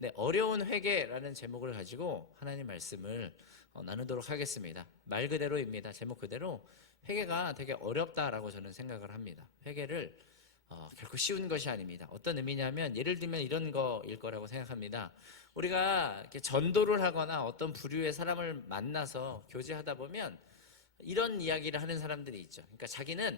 네, 어려운 회개라는 제목을 가지고 하나님 말씀을 나누도록 하겠습니다. 말 그대로입니다. 제목 그대로 회개가 되게 어렵다라고 저는 생각을 합니다. 회개를 결코 쉬운 것이 아닙니다. 어떤 의미냐면 예를 들면 이런 거일 거라고 생각합니다. 우리가 이렇게 전도를 하거나 어떤 부류의 사람을 만나서 교제하다 보면 이런 이야기를 하는 사람들이 있죠. 그러니까 자기는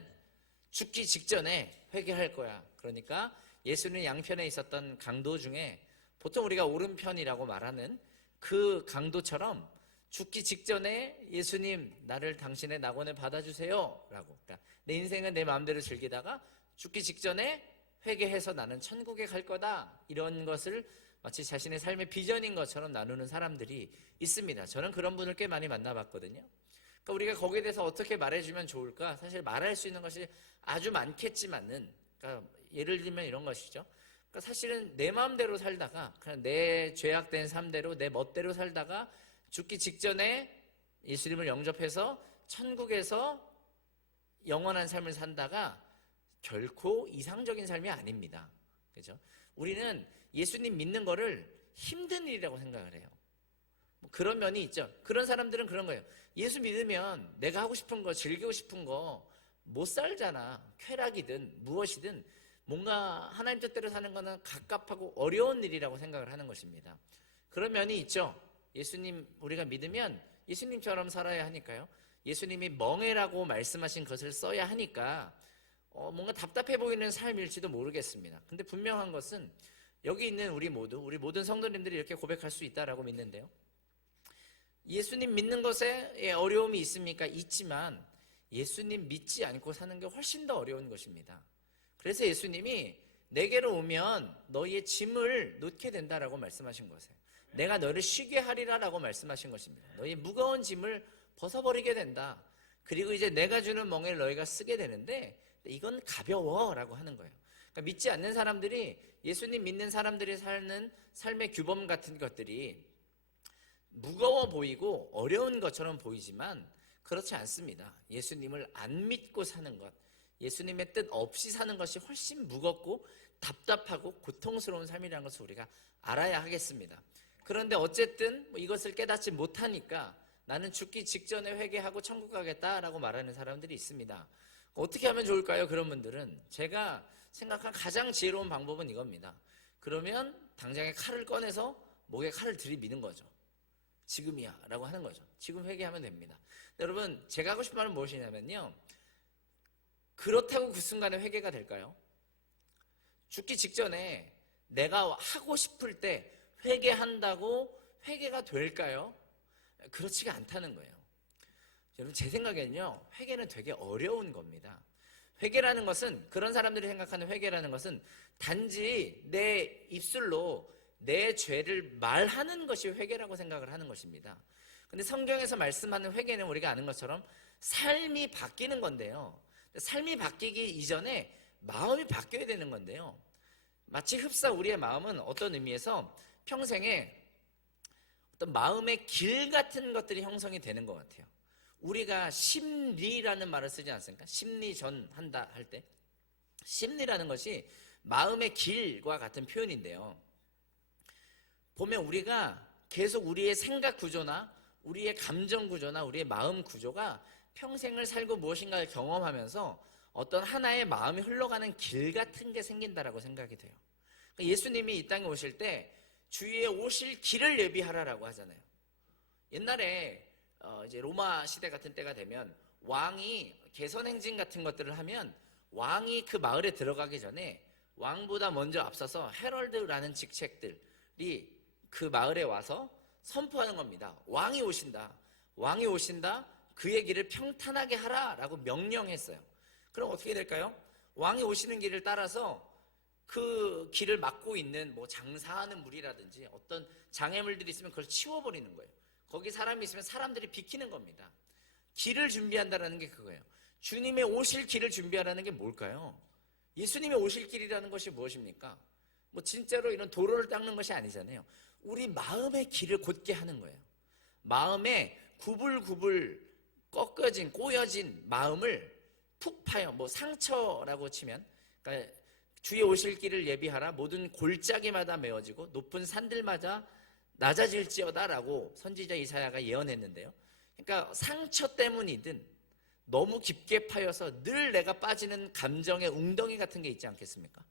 죽기 직전에 회개할 거야. 그러니까 예수님 양편에 있었던 강도 중에 보통 우리가 오른편이라고 말하는 그 강도처럼 죽기 직전에 예수님 나를 당신의 낙원에 받아주세요 라고, 그러니까 내 인생은 내 마음대로 즐기다가 죽기 직전에 회개해서 나는 천국에 갈 거다, 이런 것을 마치 자신의 삶의 비전인 것처럼 나누는 사람들이 있습니다. 저는 그런 분을 꽤 많이 만나봤거든요. 그러니까 우리가 거기에 대해서 어떻게 말해주면 좋을까? 사실 말할 수 있는 것이 아주 많겠지만은, 그러니까 예를 들면 이런 것이죠. 그러니까 사실은 내 마음대로 살다가 그냥 내 죄악된 삶대로 내 멋대로 살다가 죽기 직전에 예수님을 영접해서 천국에서 영원한 삶을 산다가 결코 이상적인 삶이 아닙니다. 그죠? 우리는 예수님 믿는 거를 힘든 일이라고 생각을 해요. 그런 면이 있죠. 그런 사람들은 그런 거예요. 예수 믿으면 내가 하고 싶은 거, 즐기고 싶은 거 못 살잖아. 쾌락이든 무엇이든 뭔가 하나님 뜻대로 사는 거는 갑갑하고 어려운 일이라고 생각을 하는 것입니다. 그런 면이 있죠. 예수님 우리가 믿으면 예수님처럼 살아야 하니까요. 예수님이 멍해라고 말씀하신 것을 써야 하니까 뭔가 답답해 보이는 삶일지도 모르겠습니다. 근데 분명한 것은 여기 있는 우리 모든 성도님들이 이렇게 고백할 수 있다라고 믿는데요. 예수님 믿는 것에 어려움이 있습니까? 있지만 예수님 믿지 않고 사는 게 훨씬 더 어려운 것입니다. 그래서 예수님이 내게로 오면 너희의 짐을 놓게 된다라고 말씀하신 것이에요. 내가 너를 쉬게 하리라라고 말씀하신 것입니다. 너희 무거운 짐을 벗어버리게 된다. 그리고 이제 내가 주는 멍에를 너희가 쓰게 되는데 이건 가벼워라고 하는 거예요. 그러니까 믿지 않는 사람들이, 예수님 믿는 사람들이 사는 삶의 규범 같은 것들이 무거워 보이고 어려운 것처럼 보이지만 그렇지 않습니다. 예수님을 안 믿고 사는 것, 예수님의 뜻 없이 사는 것이 훨씬 무겁고 답답하고 고통스러운 삶이라는 것을 우리가 알아야 하겠습니다. 그런데 어쨌든 이것을 깨닫지 못하니까 나는 죽기 직전에 회개하고 천국 가겠다라고 말하는 사람들이 있습니다. 어떻게 하면 좋을까요? 그런 분들은 제가 생각한 가장 지혜로운 방법은 이겁니다. 그러면 당장에 칼을 꺼내서 목에 칼을 들이미는 거죠. 지금이야 라고 하는 거죠. 지금 회개하면 됩니다. 여러분, 제가 하고 싶은 말은 무엇이냐면요, 그렇다고 그 순간에 회개가 될까요? 죽기 직전에 내가 하고 싶을 때 회개한다고 회개가 될까요? 그렇지가 않다는 거예요. 여러분, 제 생각에는요, 회개는 되게 어려운 겁니다. 회개라는 것은, 그런 사람들이 생각하는 회개라는 것은 단지 내 입술로 내 죄를 말하는 것이 회개라고 생각을 하는 것입니다. 근데 성경에서 말씀하는 회개는 우리가 아는 것처럼 삶이 바뀌는 건데요. 삶이 바뀌기 이전에 마음이 바뀌어야 되는 건데요. 마치 흡사 우리의 마음은 어떤 의미에서 평생에 어떤 마음의 길 같은 것들이 형성이 되는 것 같아요. 우리가 심리라는 말을 쓰지 않습니까? 심리전한다 할 때 심리라는 것이 마음의 길과 같은 표현인데요. 보면 우리가 계속 우리의 생각 구조나 우리의 감정 구조나 우리의 마음 구조가 평생을 살고 무엇인가를 경험하면서 어떤 하나의 마음이 흘러가는 길 같은 게 생긴다라고 생각이 돼요. 그러니까 예수님이 이 땅에 오실 때 주위에 오실 길을 예비하라라고 하잖아요. 옛날에 이제 로마 시대 같은 때가 되면 왕이 개선행진 같은 것들을 하면 왕이 그 마을에 들어가기 전에 왕보다 먼저 앞서서 헤럴드라는 직책들이 그 마을에 와서 선포하는 겁니다. 왕이 오신다. 왕이 오신다. 그의 길을 평탄하게 하라라고 명령했어요. 그럼 어떻게 될까요? 왕이 오시는 길을 따라서 그 길을 막고 있는 장사하는 물이라든지 어떤 장애물들이 있으면 그걸 치워버리는 거예요. 거기 사람이 있으면 사람들이 비키는 겁니다. 길을 준비한다는 게 그거예요. 주님의 오실 길을 준비하라는 게 뭘까요? 예수님의 오실 길이라는 것이 무엇입니까? 진짜로 이런 도로를 닦는 것이 아니잖아요. 우리 마음의 길을 곧게 하는 거예요. 마음에 구불구불 꺾여진, 꼬여진 마음을 푹 파요. 상처라고 치면, 그러니까 주의 오실 길을 예비하라. 모든 골짜기마다 메워지고 높은 산들마다 낮아질지어다라고 선지자 이사야가 예언했는데요. 그러니까 상처 때문이든 너무 깊게 파여서 늘 내가 빠지는 감정의 웅덩이 같은 게 있지 않겠습니까?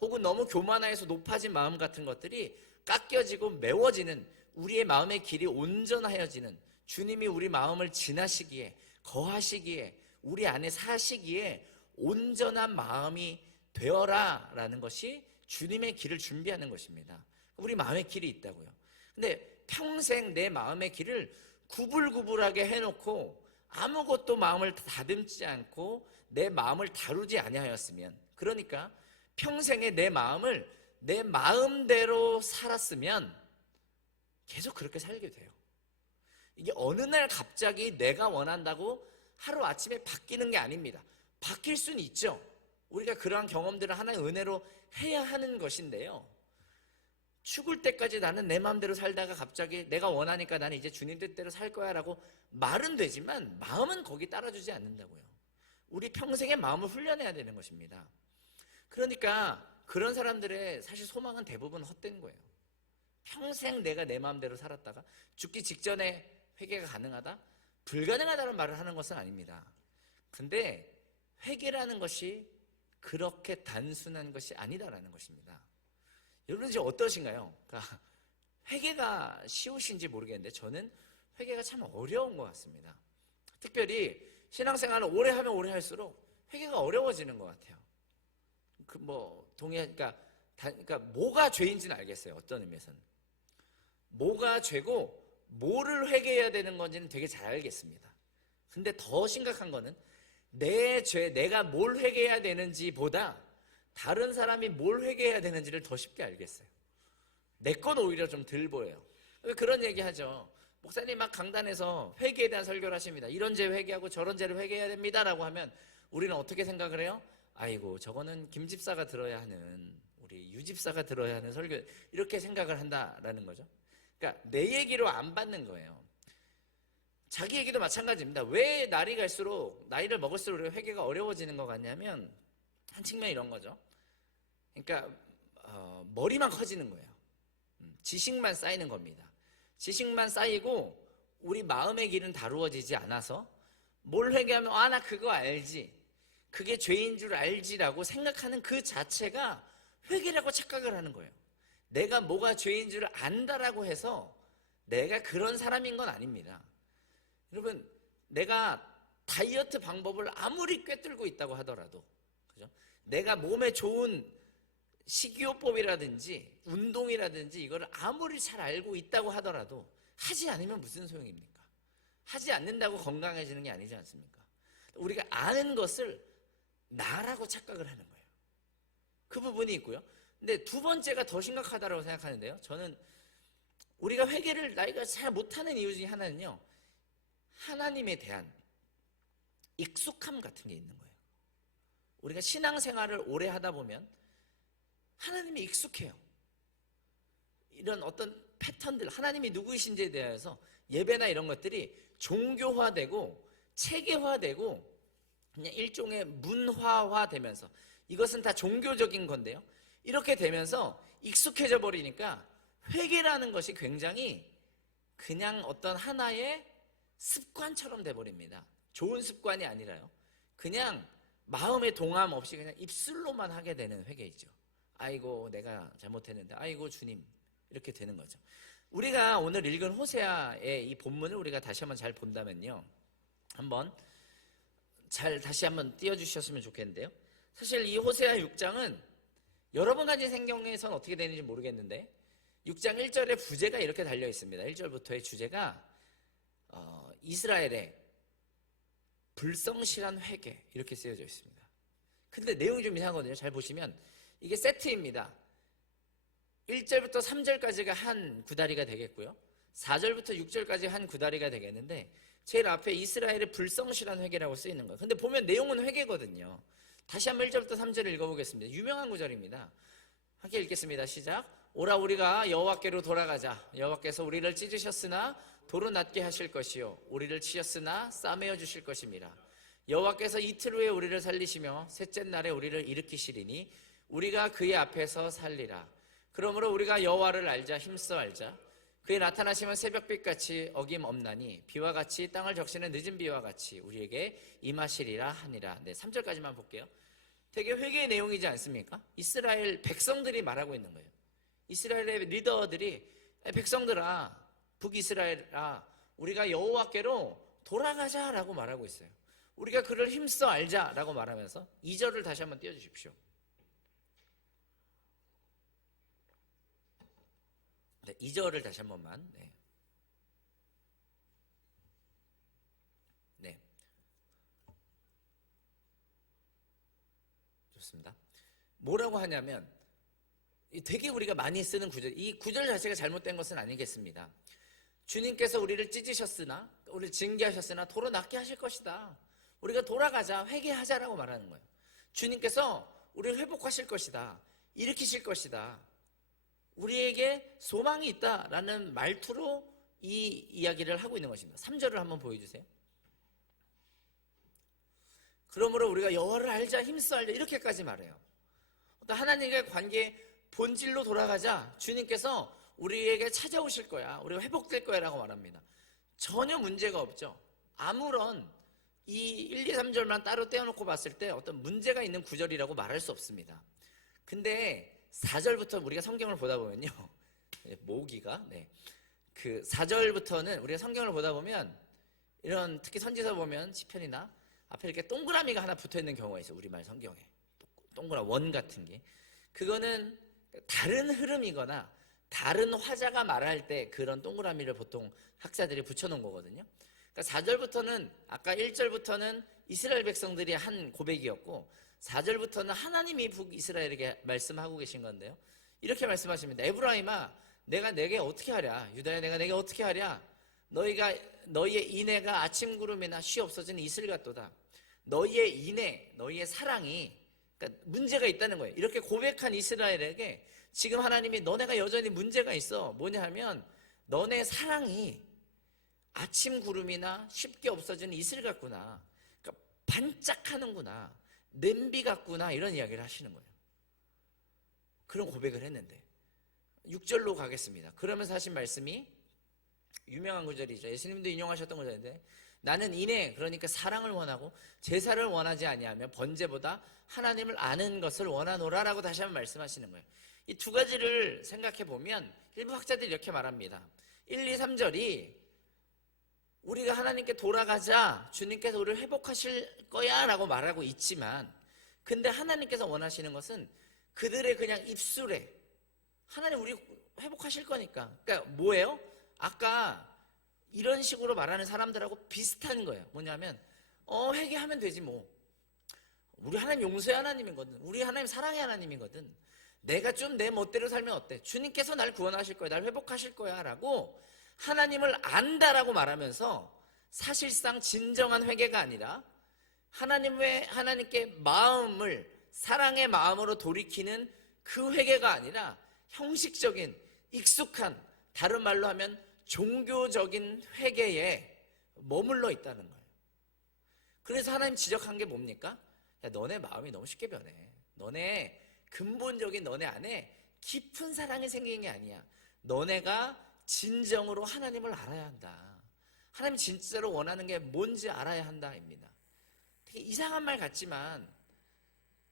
혹은 너무 교만해서 높아진 마음 같은 것들이 깎여지고 메워지는, 우리의 마음의 길이 온전하여지는, 주님이 우리 마음을 지나시기에, 거하시기에, 우리 안에 사시기에 온전한 마음이 되어라 라는 것이 주님의 길을 준비하는 것입니다. 우리 마음의 길이 있다고요. 근데 평생 내 마음의 길을 구불구불하게 해놓고 아무것도 마음을 다듬지 않고 내 마음을 다루지 아니하였으면, 그러니까 평생에 내 마음을 내 마음대로 살았으면 계속 그렇게 살게 돼요. 이게 어느 날 갑자기 내가 원한다고 하루아침에 바뀌는 게 아닙니다. 바뀔 수는 있죠. 우리가 그러한 경험들을 하나의 은혜로 해야 하는 것인데요, 죽을 때까지 나는 내 마음대로 살다가 갑자기 내가 원하니까 나는 이제 주님 뜻대로 살 거야 라고 말은 되지만 마음은 거기 따라주지 않는다고요. 우리 평생의 마음을 훈련해야 되는 것입니다. 그러니까 그런 사람들의 사실 소망은 대부분 헛된 거예요. 평생 내가 내 마음대로 살았다가 죽기 직전에 회개가 가능하다? 불가능하다는 말을 하는 것은 아닙니다. 근데 회개라는 것이 그렇게 단순한 것이 아니다라는 것입니다. 여러분 이제 어떠신가요? 그러니까 회개가 쉬우신지 모르겠는데 저는 회개가 참 어려운 것 같습니다. 특별히 신앙생활을 오래 하면 오래 할수록 회개가 어려워지는 것 같아요. 그러니까 뭐가 죄인지는 알겠어요. 어떤 의미에서는 뭐가 죄고 뭐를 회개해야 되는 건지는 되게 잘 알겠습니다. 근데 더 심각한 거는 내 죄, 내가 뭘 회개해야 되는지보다 다른 사람이 뭘 회개해야 되는지를 더 쉽게 알겠어요. 내 건 오히려 좀 덜 보여요. 그런 얘기 하죠. 목사님 막 강단에서 회개에 대한 설교를 하십니다. 이런 죄 회개하고 저런 죄를 회개해야 됩니다 라고 하면 우리는 어떻게 생각을 해요? 아이고 저거는 김 집사가 들어야 하는, 우리 유 집사가 들어야 하는 설교, 이렇게 생각을 한다라는 거죠. 그러니까 내 얘기로 안 받는 거예요. 자기 얘기도 마찬가지입니다. 왜 나이를 먹을수록 우리가 회개가 어려워지는 것 같냐면 한 측면 이런 거죠. 그러니까 머리만 커지는 거예요. 지식만 쌓이는 겁니다. 지식만 쌓이고 우리 마음의 길은 다루어지지 않아서 뭘 회개하면 나 그거 알지, 그게 죄인 줄 알지라고 생각하는 그 자체가 회개라고 착각을 하는 거예요. 내가 뭐가 죄인 줄 안다라고 해서 내가 그런 사람인 건 아닙니다. 여러분 내가 다이어트 방법을 아무리 꿰뚫고 있다고 하더라도, 그죠? 내가 몸에 좋은 식이요법이라든지 운동이라든지 이거를 아무리 잘 알고 있다고 하더라도 하지 않으면 무슨 소용입니까? 하지 않는다고 건강해지는 게 아니지 않습니까? 우리가 아는 것을 나라고 착각을 하는 거예요. 그 부분이 있고요. 근데 두 번째가 더 심각하다고 생각하는데요, 저는 우리가 회개를 나이가 잘 못하는 이유 중에 하나는요, 하나님에 대한 익숙함 같은 게 있는 거예요. 우리가 신앙생활을 오래 하다 보면 하나님이 익숙해요. 이런 어떤 패턴들, 하나님이 누구이신지에 대해서 예배나 이런 것들이 종교화되고 체계화되고 그냥 일종의 문화화되면서, 이것은 다 종교적인 건데요, 이렇게 되면서 익숙해져 버리니까 회개라는 것이 굉장히 그냥 어떤 하나의 습관처럼 돼버립니다. 좋은 습관이 아니라요, 그냥 마음의 동함 없이 그냥 입술로만 하게 되는 회개이죠. 아이고 내가 잘못했는데, 아이고 주님, 이렇게 되는 거죠. 우리가 오늘 읽은 호세아의 이 본문을 우리가 다시 한번 잘 본다면요, 다시 한번 띄워주셨으면 좋겠는데요, 사실 이 호세아 6장은 여러분 가지 성경에서는 어떻게 되는지 모르겠는데 6장 1절에 부제가 이렇게 달려 있습니다. 1절부터의 주제가 이스라엘의 불성실한 회개, 이렇게 쓰여져 있습니다. 근데 내용이 좀 이상하거든요. 잘 보시면 이게 세트입니다. 1절부터 3절까지가 한 구다리가 되겠고요, 4절부터 6절까지 한 구다리가 되겠는데 제일 앞에 이스라엘의 불성실한 회개라고 쓰이는 거예요. 근데 보면 내용은 회개거든요. 다시 한번 1절부터 3절을 읽어보겠습니다. 유명한 구절입니다. 함께 읽겠습니다. 시작. 오라 우리가 여호와께로 돌아가자. 여호와께서 우리를 찢으셨으나 도로 낮게 하실 것이요 우리를 치셨으나 싸매어 주실 것입니다. 여호와께서 이틀 후에 우리를 살리시며 셋째 날에 우리를 일으키시리니 우리가 그의 앞에서 살리라. 그러므로 우리가 여호와를 알자, 힘써 알자. 그의 나타나시면 새벽빛같이 어김없나니 비와 같이 땅을 적시는 늦은 비와 같이 우리에게 임하시리라 하니라. 네, 3절까지만 볼게요. 되게 회개의 내용이지 않습니까? 이스라엘 백성들이 말하고 있는 거예요. 이스라엘의 리더들이 백성들아, 북이스라엘아, 우리가 여호와께로 돌아가자라고 말하고 있어요. 우리가 그를 힘써 알자라고 말하면서 2절을 다시 한번 띄워주십시오. 네, 2절을 다시 한 번만. 네. 네. 좋습니다. 뭐라고 하냐면, 되게 우리가 많이 쓰는 구절, 이 구절 자체가 잘못된 것은 아니겠습니다. 주님께서 우리를 찢으셨으나, 우리를 징계하셨으나 도로 낫게 하실 것이다. 우리가 돌아가자, 회개하자라고 말하는 거예요. 주님께서 우리를 회복하실 것이다. 일으키실 것이다. 우리에게 소망이 있다라는 말투로 이 이야기를 하고 있는 것입니다. 3절을 한번 보여주세요. 그러므로 우리가 여호와를 알자, 힘써 알자, 이렇게까지 말해요. 어떤 하나님과의 관계의 본질로 돌아가자, 주님께서 우리에게 찾아오실 거야, 우리가 회복될 거야 라고 말합니다. 전혀 문제가 없죠. 아무런 이 1, 2, 3절만 따로 떼어놓고 봤을 때 어떤 문제가 있는 구절이라고 말할 수 없습니다. 근데 4절부터 우리가 성경을 보다 보면요, 모기가, 네, 그 4절부터는 우리가 성경을 보다 보면 이런, 특히 선지서 보면 시편이나 앞에 이렇게 동그라미가 하나 붙어 있는 경우가 있어요. 우리말 성경에 동그란 원 같은 게, 그거는 다른 흐름이거나 다른 화자가 말할 때 그런 동그라미를 보통 학자들이 붙여놓은 거거든요. 그러니까 4절부터는, 아까 1절부터는 이스라엘 백성들이 한 고백이었고 4절부터는 하나님이 북이스라엘에게 말씀하고 계신 건데요, 이렇게 말씀하십니다. 에브라임아, 내가 내게 어떻게 하랴? 유다야, 내가 내게 어떻게 하랴? 너희의 인애가 아침 구름이나 쉬 없어지는 이슬 같도다. 너희의 인애, 너희의 사랑이, 그러니까 문제가 있다는 거예요. 이렇게 고백한 이스라엘에게 지금 하나님이 너네가 여전히 문제가 있어. 뭐냐 하면 너네 사랑이 아침 구름이나 쉽게 없어지는 이슬 같구나. 그러니까 반짝하는구나. 냄비 같구나. 이런 이야기를 하시는 거예요. 그런 고백을 했는데 6절로 가겠습니다. 그러면서 하신 말씀이 유명한 구절이죠. 예수님도 인용하셨던 구절인데, 나는 인애, 그러니까 사랑을 원하고 제사를 원하지 아니하며 번제보다 하나님을 아는 것을 원하노라라고 다시 한번 말씀하시는 거예요. 이 두 가지를 생각해 보면 일부 학자들이 이렇게 말합니다. 1, 2, 3절이 우리가 하나님께 돌아가자, 주님께서 우리를 회복하실 거야 라고 말하고 있지만, 근데 하나님께서 원하시는 것은 그들의 그냥 입술에 하나님 우리 회복하실 거니까, 그러니까 뭐예요? 아까 이런 식으로 말하는 사람들하고 비슷한 거예요. 뭐냐면 회개하면 되지 뭐, 우리 하나님 용서의 하나님이거든, 우리 하나님 사랑의 하나님이거든, 내가 좀 내 멋대로 살면 어때? 주님께서 날 구원하실 거야, 날 회복하실 거야 라고 하나님을 안다라고 말하면서 사실상 진정한 회개가 아니라 하나님께 마음을 사랑의 마음으로 돌이키는 그 회개가 아니라 형식적인, 익숙한, 다른 말로 하면 종교적인 회개에 머물러 있다는 거예요. 그래서 하나님 지적한 게 뭡니까? 야, 너네 마음이 너무 쉽게 변해. 너네 근본적인 너네 안에 깊은 사랑이 생긴 게 아니야. 너네가 진정으로 하나님을 알아야 한다. 하나님 진짜로 원하는 게 뭔지 알아야 한다입니다. 되게 이상한 말 같지만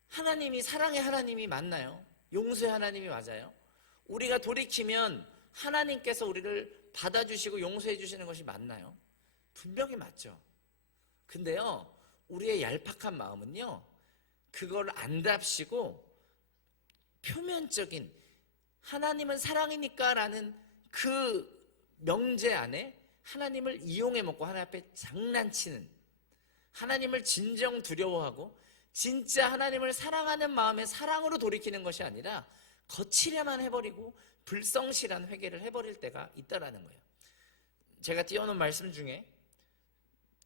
하나님이 사랑의 하나님이 맞나요? 용서의 하나님이 맞아요? 우리가 돌이키면 하나님께서 우리를 받아주시고 용서해 주시는 것이 맞나요? 분명히 맞죠. 근데요, 우리의 얄팍한 마음은요, 그걸 안답시고 표면적인 하나님은 사랑이니까 라는 그 명제 안에 하나님을 이용해 먹고 하나님 앞에 장난치는, 하나님을 진정 두려워하고 진짜 하나님을 사랑하는 마음의 사랑으로 돌이키는 것이 아니라 거치려만 해버리고 불성실한 회개를 해버릴 때가 있다라는 거예요. 제가 띄워놓은 말씀 중에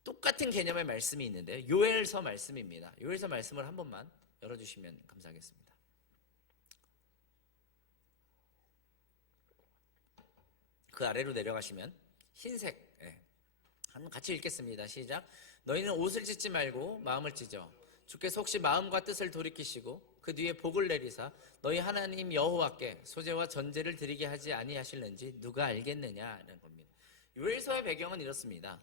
똑같은 개념의 말씀이 있는데요, 요엘서 말씀입니다. 요엘서 말씀을 한 번만 열어주시면 감사하겠습니다. 그 아래로 내려가시면 흰색, 한번 같이 읽겠습니다. 시작. 너희는 옷을 찢지 말고 마음을 찢어 주께서 혹시 마음과 뜻을 돌이키시고 그 뒤에 복을 내리사 너희 하나님 여호와께 소제와 전제를 드리게 하지 아니하실는지 누가 알겠느냐는 겁니다. 요엘서의 배경은 이렇습니다.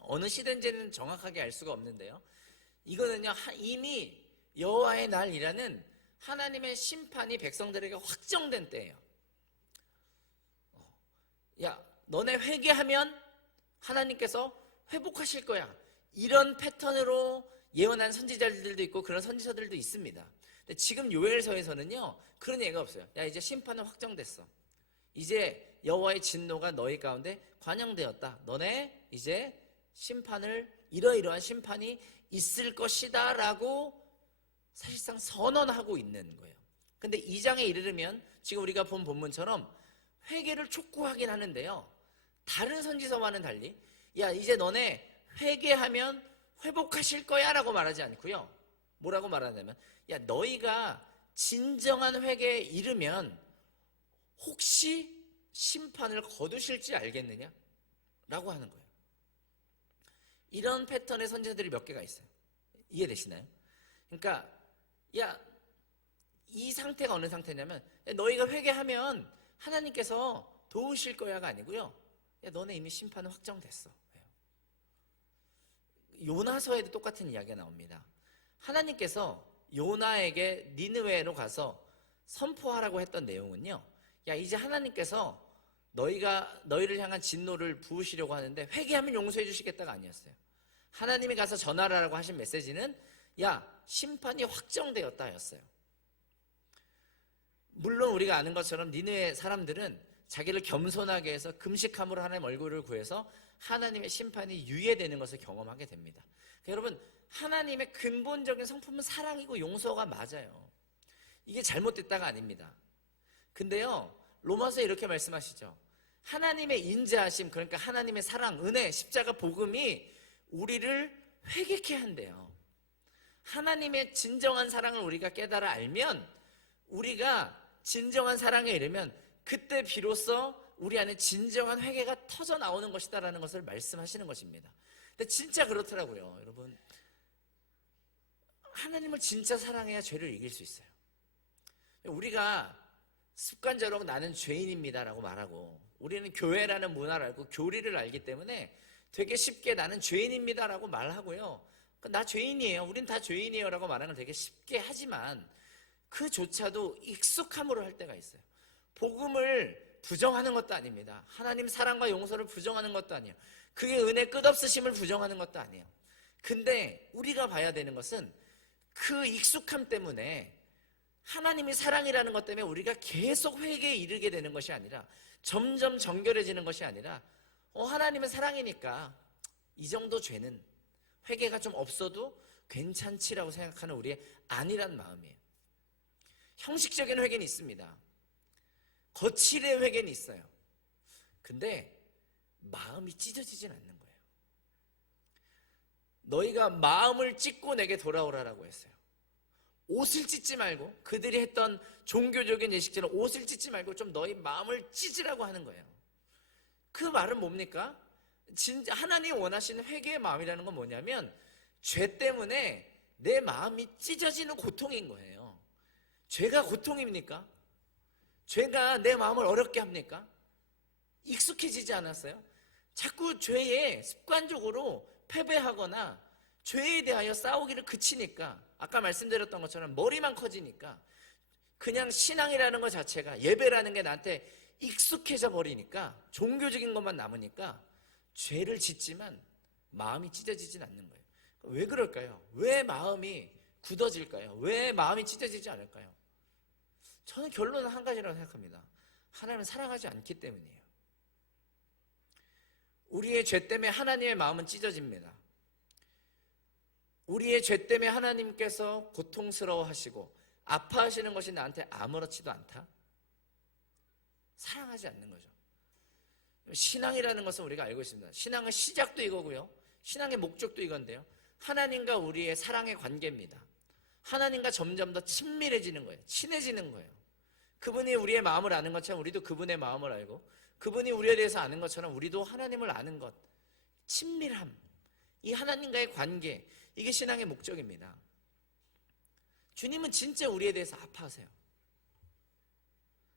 어느 시대인지는 정확하게 알 수가 없는데요, 이거는요 이미 여호와의 날이라는 하나님의 심판이 백성들에게 확정된 때예요. 야, 너네 회개하면 하나님께서 회복하실 거야, 이런 패턴으로 예언한 선지자들도 있고 그런 선지서들도 있습니다. 근데 지금 요엘서에서는요 그런 얘기가 없어요. 야, 이제 심판은 확정됐어. 이제 여호와의 진노가 너희 가운데 관영되었다. 너네 이제 심판을, 이러이러한 심판이 있을 것이다 라고 사실상 선언하고 있는 거예요. 근데 2장에 이르면 지금 우리가 본 본문처럼 회개를 촉구하긴 하는데요, 다른 선지서와는 달리 야, 이제 너네 회개하면 회복하실 거야 라고 말하지 않고요, 뭐라고 말하냐면 야, 너희가 진정한 회개에 이르면 혹시 심판을 거두실지 알겠느냐 라고 하는 거예요. 이런 패턴의 선지자들이 몇 개가 있어요. 이해되시나요? 그러니까 야, 이 상태가 어느 상태냐면 너희가 회개하면 하나님께서 도우실 거야가 아니고요, 야, 너네 이미 심판은 확정됐어. 요나서에도 똑같은 이야기가 나옵니다. 하나님께서 요나에게 니느웨로 가서 선포하라고 했던 내용은요, 야, 이제 하나님께서 너희를 향한 진노를 부으시려고 하는데 회개하면 용서해 주시겠다가 아니었어요. 하나님이 가서 전하라고 하신 메시지는 야, 심판이 확정되었다였어요. 물론 우리가 아는 것처럼 니느웨 사람들은 자기를 겸손하게 해서 금식함으로 하나님 얼굴을 구해서 하나님의 심판이 유예되는 것을 경험하게 됩니다. 그러니까 여러분, 하나님의 근본적인 성품은 사랑이고 용서가 맞아요. 이게 잘못됐다가 아닙니다. 근데요, 로마서에 이렇게 말씀하시죠. 하나님의 인자하심, 그러니까 하나님의 사랑, 은혜, 십자가 복음이 우리를 회개케 한대요. 하나님의 진정한 사랑을 우리가 깨달아 알면, 우리가 진정한 사랑에 이르면 그때 비로소 우리 안에 진정한 회개가 터져 나오는 것이다라는 것을 말씀하시는 것입니다. 근데 진짜 그렇더라고요. 여러분, 하나님을 진짜 사랑해야 죄를 이길 수 있어요. 우리가 습관적으로 나는 죄인입니다라고 말하고, 우리는 교회라는 문화를 알고 교리를 알기 때문에 되게 쉽게 나는 죄인입니다라고 말하고요, 나 죄인이에요, 우린 다 죄인이에요 라고 말하는 걸 되게 쉽게 하지만 그조차도 익숙함으로 할 때가 있어요. 복음을 부정하는 것도 아닙니다. 하나님 사랑과 용서를 부정하는 것도 아니에요. 그게 은혜 끝없으심을 부정하는 것도 아니에요. 근데 우리가 봐야 되는 것은 그 익숙함 때문에, 하나님이 사랑이라는 것 때문에 우리가 계속 회개에 이르게 되는 것이 아니라, 점점 정결해지는 것이 아니라 하나님은 사랑이니까 이 정도 죄는 회개가 좀 없어도 괜찮지라고 생각하는 우리의 안일한 마음이에요. 형식적인 회개는 있습니다. 거칠의 회개는 있어요. 근데 마음이 찢어지진 않는 거예요. 너희가 마음을 찢고 내게 돌아오라라고 했어요. 옷을 찢지 말고, 그들이 했던 종교적인 예식처럼 옷을 찢지 말고 좀 너희 마음을 찢으라고 하는 거예요. 그 말은 뭡니까? 진짜 하나님이 원하시는 회개의 마음이라는 건 뭐냐면, 죄 때문에 내 마음이 찢어지는 고통인 거예요. 죄가 고통입니까? 죄가 내 마음을 어렵게 합니까? 익숙해지지 않았어요? 자꾸 죄에 습관적으로 패배하거나 죄에 대하여 싸우기를 그치니까, 아까 말씀드렸던 것처럼 머리만 커지니까, 그냥 신앙이라는 것 자체가, 예배라는 게 나한테 익숙해져 버리니까, 종교적인 것만 남으니까 죄를 짓지만 마음이 찢어지진 않는 거예요. 왜 그럴까요? 왜 마음이 굳어질까요? 왜 마음이 찢어지지 않을까요? 저는 결론은 한 가지라고 생각합니다. 하나님을 사랑하지 않기 때문이에요. 우리의 죄 때문에 하나님의 마음은 찢어집니다. 우리의 죄 때문에 하나님께서 고통스러워하시고 아파하시는 것이 나한테 아무렇지도 않다? 사랑하지 않는 거죠. 신앙이라는 것은 우리가 알고 있습니다. 신앙의 시작도 이거고요, 신앙의 목적도 이건데요, 하나님과 우리의 사랑의 관계입니다. 하나님과 점점 더 친밀해지는 거예요. 친해지는 거예요. 그분이 우리의 마음을 아는 것처럼 우리도 그분의 마음을 알고, 그분이 우리에 대해서 아는 것처럼 우리도 하나님을 아는 것, 친밀함, 이 하나님과의 관계, 이게 신앙의 목적입니다. 주님은 진짜 우리에 대해서 아파하세요.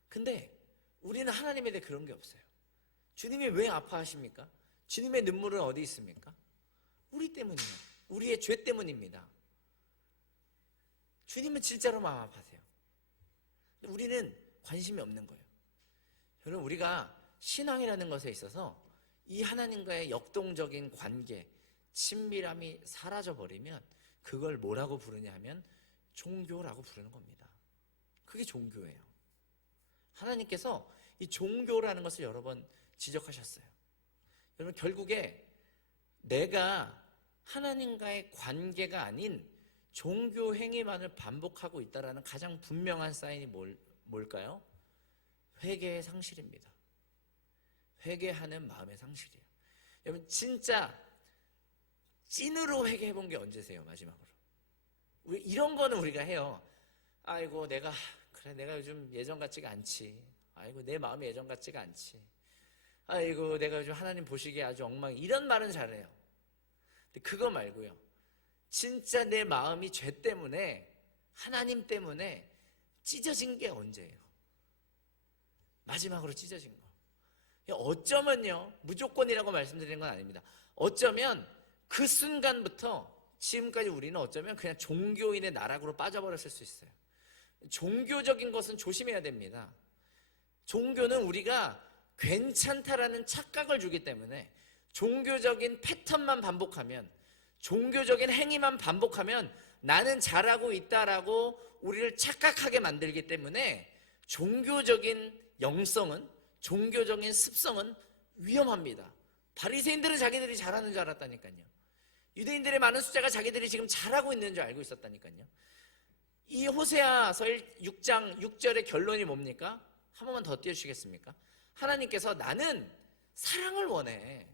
근데 우리는 하나님에 대해 그런 게 없어요. 주님이 왜 아파하십니까? 주님의 눈물은 어디 있습니까? 우리 때문이에요. 우리의 죄 때문입니다. 주님은 진짜로 마음 아파하세요. 우리는 관심이 없는 거예요. 여러분, 우리가 신앙이라는 것에 있어서 이 하나님과의 역동적인 관계, 친밀함이 사라져버리면 그걸 뭐라고 부르냐 하면 종교라고 부르는 겁니다. 그게 종교예요. 하나님께서 이 종교라는 것을 여러 번 지적하셨어요. 여러분, 결국에 내가 하나님과의 관계가 아닌 종교 행위만을 반복하고 있다는 가장 분명한 사인이 뭘까요? 회개의 상실입니다. 회개하는 마음의 상실이에요. 여러분, 진짜 찐으로 회개해 본 게 언제세요? 마지막으로. 우리 이런 거는 우리가 해요. 아이고, 내가 요즘 예전 같지가 않지. 아이고, 내 마음이 예전 같지가 않지. 아이고, 내가 요즘 하나님 보시기에 아주 엉망. 이런 말은 잘해요. 근데 그거 말고요, 진짜 내 마음이 죄 때문에, 하나님 때문에 찢어진 게 언제예요? 마지막으로 찢어진 거. 어쩌면요, 무조건이라고 말씀드리는 건 아닙니다. 어쩌면 그 순간부터 지금까지 우리는 어쩌면 그냥 종교인의 나락으로 빠져버렸을 수 있어요. 종교적인 것은 조심해야 됩니다. 종교는 우리가 괜찮다라는 착각을 주기 때문에 종교적인 패턴만 반복하면, 종교적인 행위만 반복하면 나는 잘하고 있다라고 우리를 착각하게 만들기 때문에 종교적인 영성은, 종교적인 습성은 위험합니다. 바리새인들은 자기들이 잘하는 줄 알았다니까요. 유대인들의 많은 숫자가 자기들이 지금 잘하고 있는 줄 알고 있었다니까요. 이 호세아서 6장 6절의 결론이 뭡니까? 한 번만 더 띄워주시겠습니까? 하나님께서 나는 사랑을 원해,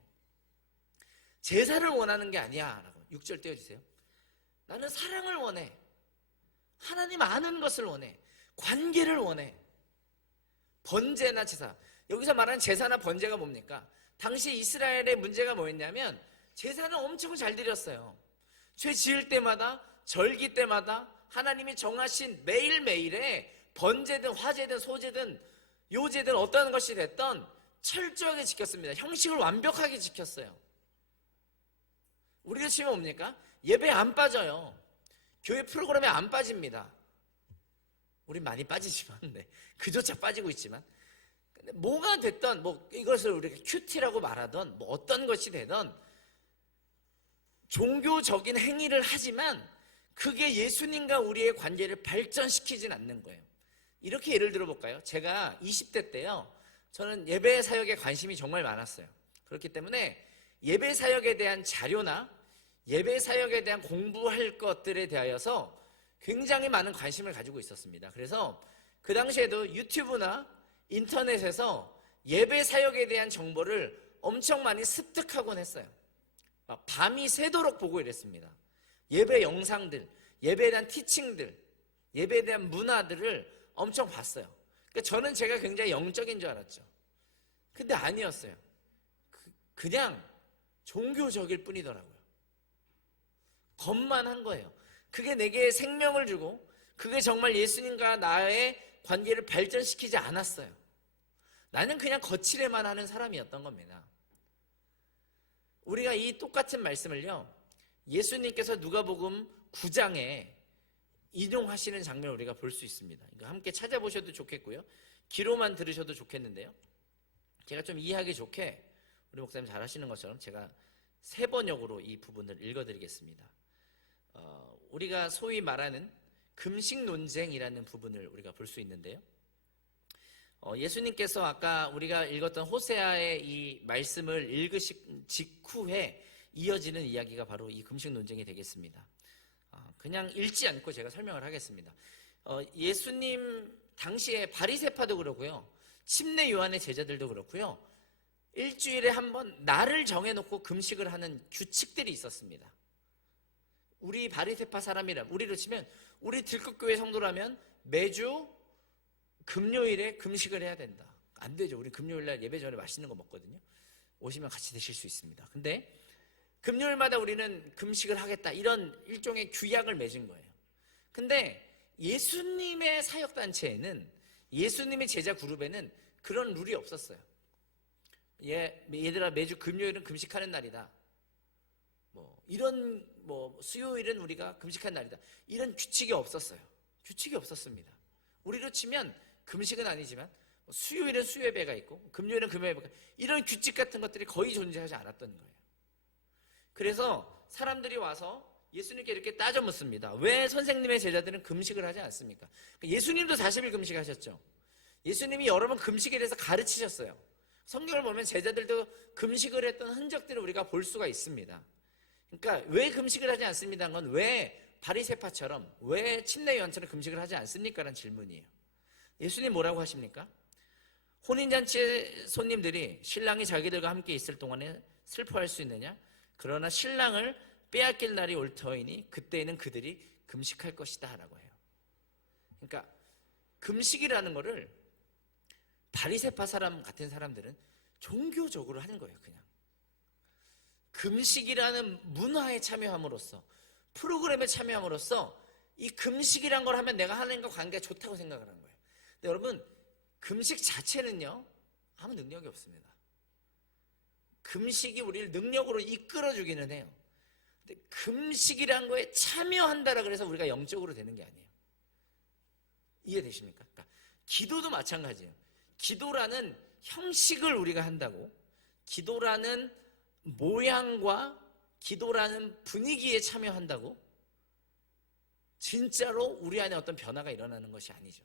제사를 원하는 게 아니야 라고 6절 띄워주세요. 나는 사랑을 원해, 하나님 아는 것을 원해, 관계를 원해. 번제나 제사, 여기서 말하는 제사나 번제가 뭡니까? 당시 이스라엘의 문제가 뭐였냐면 제사는 엄청 잘 드렸어요. 죄 지을 때마다, 절기 때마다 하나님이 정하신 매일매일의 번제든 화제든 소제든 요제든 어떤 것이 됐던 철저하게 지켰습니다. 형식을 완벽하게 지켰어요. 우리가 치면 뭡니까? 예배에 안 빠져요. 교회 프로그램에 안 빠집니다. 우린 많이 빠지지만, 네, 그조차 빠지고 있지만, 근데 뭐가 됐던, 뭐 이것을 우리가 큐티라고 말하던, 뭐 어떤 것이 되던 종교적인 행위를 하지만 그게 예수님과 우리의 관계를 발전시키진 않는 거예요. 이렇게 예를 들어볼까요? 제가 20대 때요, 저는 예배 사역에 관심이 정말 많았어요. 그렇기 때문에 예배 사역에 대한 자료나 예배 사역에 대한 공부할 것들에 대하여서 굉장히 많은 관심을 가지고 있었습니다. 그래서 그 당시에도 유튜브나 인터넷에서 예배 사역에 대한 정보를 엄청 많이 습득하곤 했어요. 막 밤이 새도록 보고 이랬습니다. 예배 영상들, 예배에 대한 티칭들, 예배에 대한 문화들을 엄청 봤어요. 그러니까 저는 제가 굉장히 영적인 줄 알았죠. 근데 아니었어요. 그냥 종교적일 뿐이더라고요. 겉만 한 거예요. 그게 내게 생명을 주고 그게 정말 예수님과 나의 관계를 발전시키지 않았어요. 나는 그냥 거칠에만 하는 사람이었던 겁니다. 우리가 이 똑같은 말씀을요, 예수님께서 누가복음 9장에 인용하시는 장면을 우리가 볼 수 있습니다. 이거 함께 찾아보셔도 좋겠고요, 귀로만 들으셔도 좋겠는데요, 제가 좀 이해하기 좋게 우리 목사님 잘 하시는 것처럼 제가 세 번역으로 이 부분을 읽어드리겠습니다. 우리가 소위 말하는 금식 논쟁이라는 부분을 우리가 볼 수 있는데요, 예수님께서 아까 우리가 읽었던 호세아의 이 말씀을 읽으신 직후에 이어지는 이야기가 바로 이 금식 논쟁이 되겠습니다. 그냥 읽지 않고 제가 설명을 하겠습니다. 예수님 당시에 바리새파도 그렇고요, 침례 요한의 제자들도 그렇고요, 일주일에 한 번 날을 정해놓고 금식을 하는 규칙들이 있었습니다. 우리 바리새파 사람이라, 우리로 치면 우리 들국교회 성도라면 매주 금요일에 금식을 해야 된다. 안 되죠. 우리 금요일날 예배 전에 맛있는 거 먹거든요. 오시면 같이 드실 수 있습니다. 근데 금요일마다 우리는 금식을 하겠다, 이런 일종의 규약을 맺은 거예요. 근데 예수님의 사역단체에는, 예수님의 제자 그룹에는 그런 룰이 없었어요. 얘들아 매주 금요일은 금식하는 날이다, 이런 수요일은 우리가 금식하는 날이다, 이런 규칙이 없었어요. 규칙이 없었습니다. 우리로 치면 금식은 아니지만 수요일은 수요예배가 있고 금요일은 금요예배가, 이런 규칙 같은 것들이 거의 존재하지 않았던 거예요. 그래서 사람들이 와서 예수님께 이렇게 따져 묻습니다. 왜 선생님의 제자들은 금식을 하지 않습니까? 예수님도 40일 금식하셨죠. 예수님이 여러 번 금식에 대해서 가르치셨어요. 성경을 보면 제자들도 금식을 했던 흔적들을 우리가 볼 수가 있습니다. 그러니까 왜 금식을 하지 않습니다는 건 왜 바리새파처럼, 왜 침례요한처럼 금식을 하지 않습니까? 라는 질문이에요. 예수님 뭐라고 하십니까? 혼인잔치의 손님들이 신랑이 자기들과 함께 있을 동안에 슬퍼할 수 있느냐? 그러나 신랑을 빼앗길 날이 올 터이니 그때에는 그들이 금식할 것이다 라고 해요. 그러니까 금식이라는 거를 바리새파 사람 같은 사람들은 종교적으로 하는 거예요. 그냥 금식이라는 문화에 참여함으로써, 프로그램에 참여함으로써 이 금식이란 걸 하면 내가 하나님과 관계가 좋다고 생각을 하는 거예요. 근데 여러분, 금식 자체는요 아무 능력이 없습니다. 금식이 우리를 능력으로 이끌어주기는 해요. 근데 금식이란 거에 참여한다라 그래서 우리가 영적으로 되는 게 아니에요. 이해되십니까? 그러니까 기도도 마찬가지예요. 기도라는 형식을 우리가 한다고, 기도라는 모양과 기도라는 분위기에 참여한다고 진짜로 우리 안에 어떤 변화가 일어나는 것이 아니죠.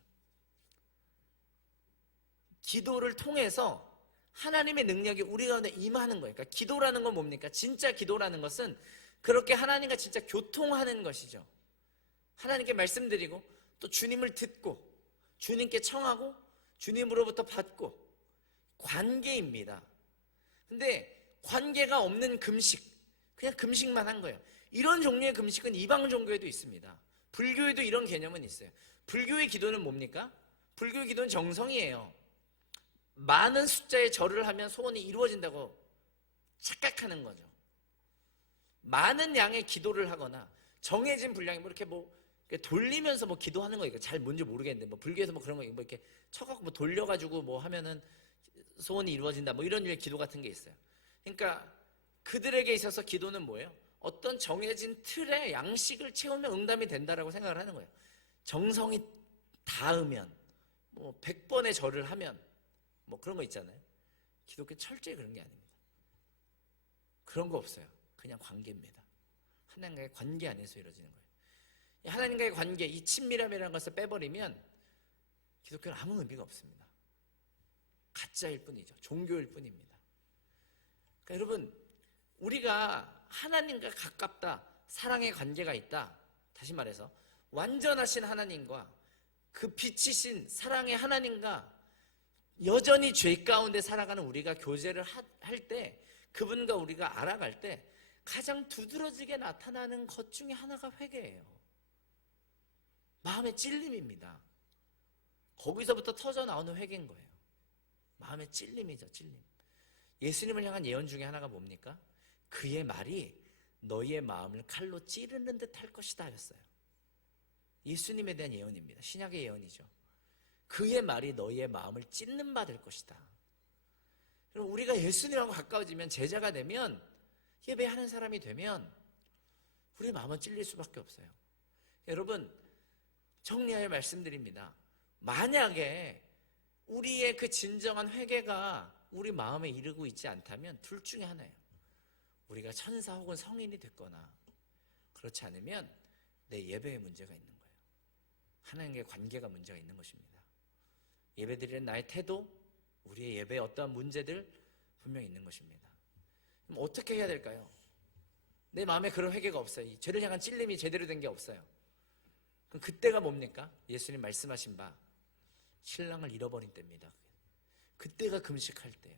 기도를 통해서 하나님의 능력이 우리 가운데 임하는 거예요. 그러니까 기도라는 건 뭡니까? 진짜 기도라는 것은 그렇게 하나님과 진짜 교통하는 것이죠. 하나님께 말씀드리고 또 주님을 듣고 주님께 청하고 주님으로부터 받고, 관계입니다. 근데 관계가 없는 금식, 그냥 금식만 한 거예요. 이런 종류의 금식은 이방 종교에도 있습니다. 불교에도 이런 개념은 있어요. 불교의 기도는 뭡니까? 불교의 기도는 정성이에요. 많은 숫자의 절을 하면 소원이 이루어진다고 착각하는 거죠. 많은 양의 기도를 하거나 정해진 분량이 이렇게 돌리면서 기도하는 거예요. 잘 뭔지 모르겠는데 불교에서 그런 거 이렇게 쳐갖고 돌려가지고 하면은 소원이 이루어진다 이런 류의 기도 같은 게 있어요. 그러니까 그들에게 있어서 기도는 뭐예요? 어떤 정해진 틀의 양식을 채우면 응답이 된다라고 생각을 하는 거예요. 정성이 닿으면 100번의 절을 하면 그런 거 있잖아요. 기독교 철저히 그런 게 아닙니다. 그런 거 없어요. 그냥 관계입니다. 하나님과의 관계 안에서 이루어지는 거예요. 하나님과의 관계, 이 친밀함이라는 것을 빼버리면 기독교는 아무 의미가 없습니다. 가짜일 뿐이죠. 종교일 뿐입니다. 그러니까 여러분, 우리가 하나님과 가깝다, 사랑의 관계가 있다, 다시 말해서 완전하신 하나님과 그 빛이신 사랑의 하나님과 여전히 죄 가운데 살아가는 우리가 교제를 할 때, 그분과 우리가 알아갈 때 가장 두드러지게 나타나는 것 중에 하나가 회개예요. 마음의 찔림입니다. 거기서부터 터져 나오는 회개인 거예요. 마음의 찔림이죠, 찔림. 예수님을 향한 예언 중에 하나가 뭡니까? 그의 말이 너희의 마음을 칼로 찌르는 듯 할 것이다 하였어요. 예수님에 대한 예언입니다. 신약의 예언이죠. 그의 말이 너희의 마음을 찢는 바 될 것이다. 그럼 우리가 예수님하고 가까워지면, 제자가 되면, 예배하는 사람이 되면 우리의 마음은 찔릴 수밖에 없어요. 여러분, 정리하여 말씀드립니다. 만약에 우리의 그 진정한 회개가 우리 마음에 이르고 있지 않다면 둘 중에 하나예요. 우리가 천사 혹은 성인이 됐거나, 그렇지 않으면 내 예배에 문제가 있는 거예요. 하나님과의 관계가 문제가 있는 것입니다. 예배드리는 나의 태도, 우리의 예배에 어떠한 문제들 분명히 있는 것입니다. 그럼 어떻게 해야 될까요? 내 마음에 그런 회개가 없어요. 죄를 향한 찔림이 제대로 된 게 없어요. 그럼 그때가 뭡니까? 예수님 말씀하신 바 신랑을 잃어버린 때입니다. 그때가 금식할 때예요.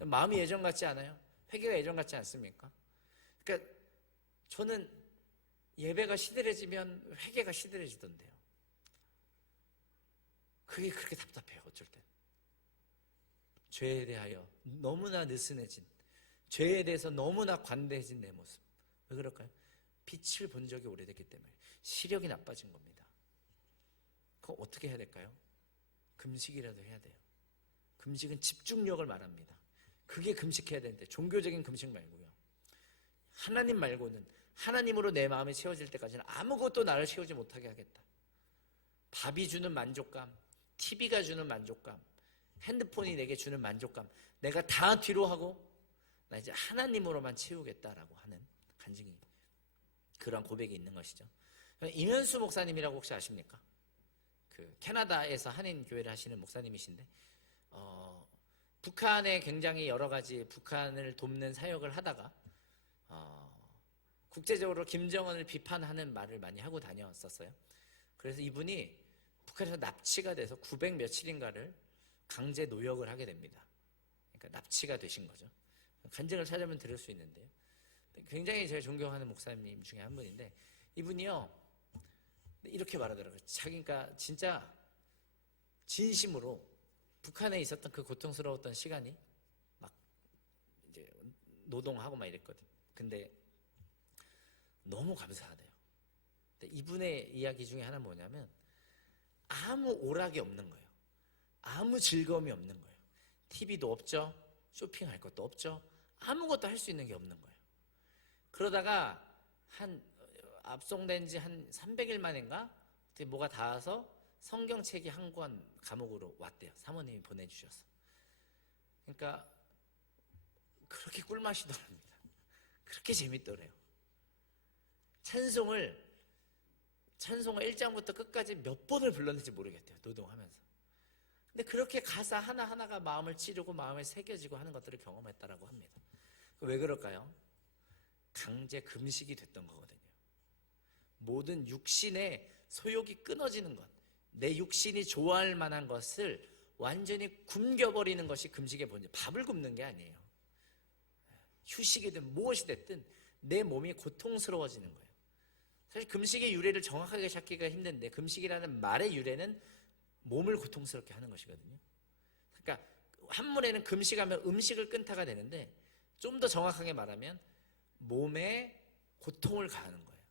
마음이 예전 같지 않아요? 회개가 예전 같지 않습니까? 그러니까 저는 예배가 시들해지면 회개가 시들해지던데요. 그게 그렇게 답답해요. 어쩔 때 죄에 대하여 너무나 느슨해진, 죄에 대해서 너무나 관대해진 내 모습. 왜 그럴까요? 빛을 본 적이 오래됐기 때문에, 시력이 나빠진 겁니다. 그거 어떻게 해야 될까요? 금식이라도 해야 돼요. 금식은 집중력을 말합니다. 그게 금식해야 되는데 종교적인 금식 말고요. 하나님 말고는 하나님으로 내 마음이 채워질 때까지는 아무것도 나를 채우지 못하게 하겠다. 밥이 주는 만족감, TV가 주는 만족감, 핸드폰이 내게 주는 만족감, 내가 다 뒤로 하고 나 이제 하나님으로만 채우겠다라고 하는 간증이, 그런 고백이 있는 것이죠. 임현수 목사님이라고 혹시 아십니까? 그 캐나다에서 한인 교회를 하시는 목사님이신데, 북한에 굉장히 여러 가지 북한을 돕는 사역을 하다가 국제적으로 김정은을 비판하는 말을 많이 하고 다녔었어요. 그래서 이분이 북한에서 납치가 돼서 900 며칠인가를 강제 노역을 하게 됩니다. 그러니까 납치가 되신 거죠. 간증을 찾으면 들을 수 있는데요. 굉장히 제가 존경하는 목사님 중에 한 분인데, 이분이요 이렇게 말하더라고요. 자기가 진짜 진심으로 북한에 있었던 그 고통스러웠던 시간이 막 이제 노동하고 막 이랬거든. 근데 너무 감사하대요. 근데 이분의 이야기 중에 하나는 뭐냐면, 아무 오락이 없는 거예요. 아무 즐거움이 없는 거예요. TV도 없죠. 쇼핑할 것도 없죠. 아무것도 할 수 있는 게 없는 거예요. 그러다가 압송된 지 한 300일 만인가 뭐가 닿아서 성경책이 한 권 감옥으로 왔대요. 사모님이 보내주셔서. 그러니까 그렇게 꿀맛이더랍니다. 그렇게 재밌더래요. 찬송을 1장부터 끝까지 몇 번을 불렀는지 모르겠대요. 노동하면서. 근데 그렇게 가사 하나하나가 마음을 찌르고 마음에 새겨지고 하는 것들을 경험했다라고 합니다. 왜 그럴까요? 강제 금식이 됐던 거거든요. 모든 육신의 소욕이 끊어지는 것, 내 육신이 좋아할 만한 것을 완전히 굶겨버리는 것이 금식의 본질. 밥을 굶는 게 아니에요. 휴식이든 무엇이 됐든 내 몸이 고통스러워지는 거예요. 사실 금식의 유래를 정확하게 찾기가 힘든데, 금식이라는 말의 유래는 몸을 고통스럽게 하는 것이거든요. 그러니까 한문에는 금식하면 음식을 끊다가 되는데, 좀 더 정확하게 말하면 몸에 고통을 가하는 거예요.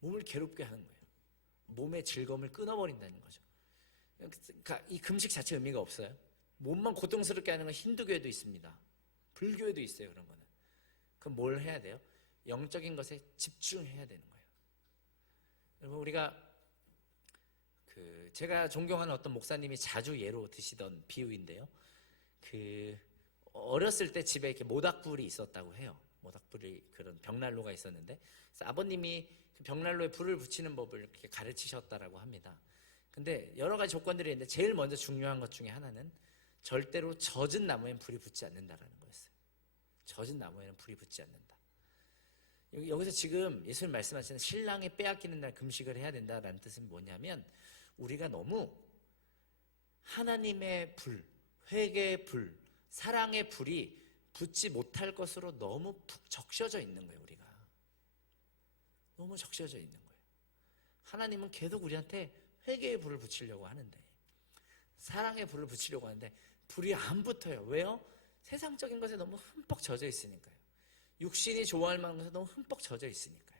몸을 괴롭게 하는 거예요. 몸의 즐거움을 끊어버린다는 거죠. 그러니까 이 금식 자체 의미가 없어요. 몸만 고통스럽게 하는 건 힌두교에도 있습니다. 불교에도 있어요. 그런 거는. 그럼 뭘 해야 돼요? 영적인 것에 집중해야 되는 거예요. 여러분, 우리가 제가 존경하는 어떤 목사님이 자주 예로 드시던 비유인데요. 어렸을 때 집에 이렇게 모닥불이 있었다고 해요. 모닥불이, 그런 벽난로가 있었는데, 그래서 아버님이 그 벽난로에 불을 붙이는 법을 이렇게 가르치셨다라고 합니다. 근데 여러 가지 조건들이 있는데, 제일 먼저 중요한 것 중에 하나는 절대로 젖은 나무에는 불이 붙지 않는다라는 거였어요. 젖은 나무에는 불이 붙지 않는다. 여기서 지금 예수님 말씀하시는 신랑이 빼앗기는 날 금식을 해야 된다라는 뜻은 뭐냐면, 우리가 너무 하나님의 불, 회개의 불, 사랑의 불이 붙지 못할 것으로 너무 푹 적셔져 있는 거예요. 우리가 너무 적셔져 있는 거예요. 하나님은 계속 우리한테 회개의 불을 붙이려고 하는데, 사랑의 불을 붙이려고 하는데 불이 안 붙어요. 왜요? 세상적인 것에 너무 흠뻑 젖어 있으니까요. 육신이 좋아할 만한 것에 너무 흠뻑 젖어 있으니까요.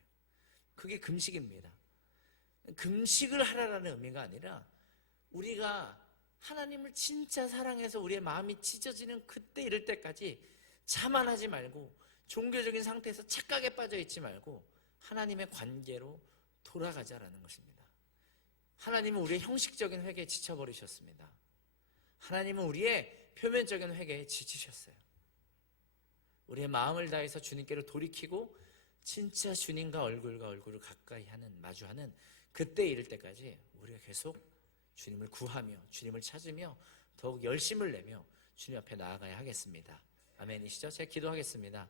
그게 금식입니다. 금식을 하라라는 의미가 아니라, 우리가 하나님을 진짜 사랑해서 우리의 마음이 찢어지는 그때 이럴 때까지 자만하지 말고, 종교적인 상태에서 착각에 빠져 있지 말고 하나님의 관계로 돌아가자라는 것입니다. 하나님은 우리의 형식적인 회개에 지쳐버리셨습니다. 하나님은 우리의 표면적인 회개에 지치셨어요. 우리의 마음을 다해서 주님께로 돌이키고 진짜 주님과 얼굴과 얼굴을 가까이 하는, 마주하는 그때 이를 때까지 우리가 계속 주님을 구하며 주님을 찾으며 더욱 열심을 내며 주님 앞에 나아가야 하겠습니다. 아멘이시죠? 제가 기도하겠습니다.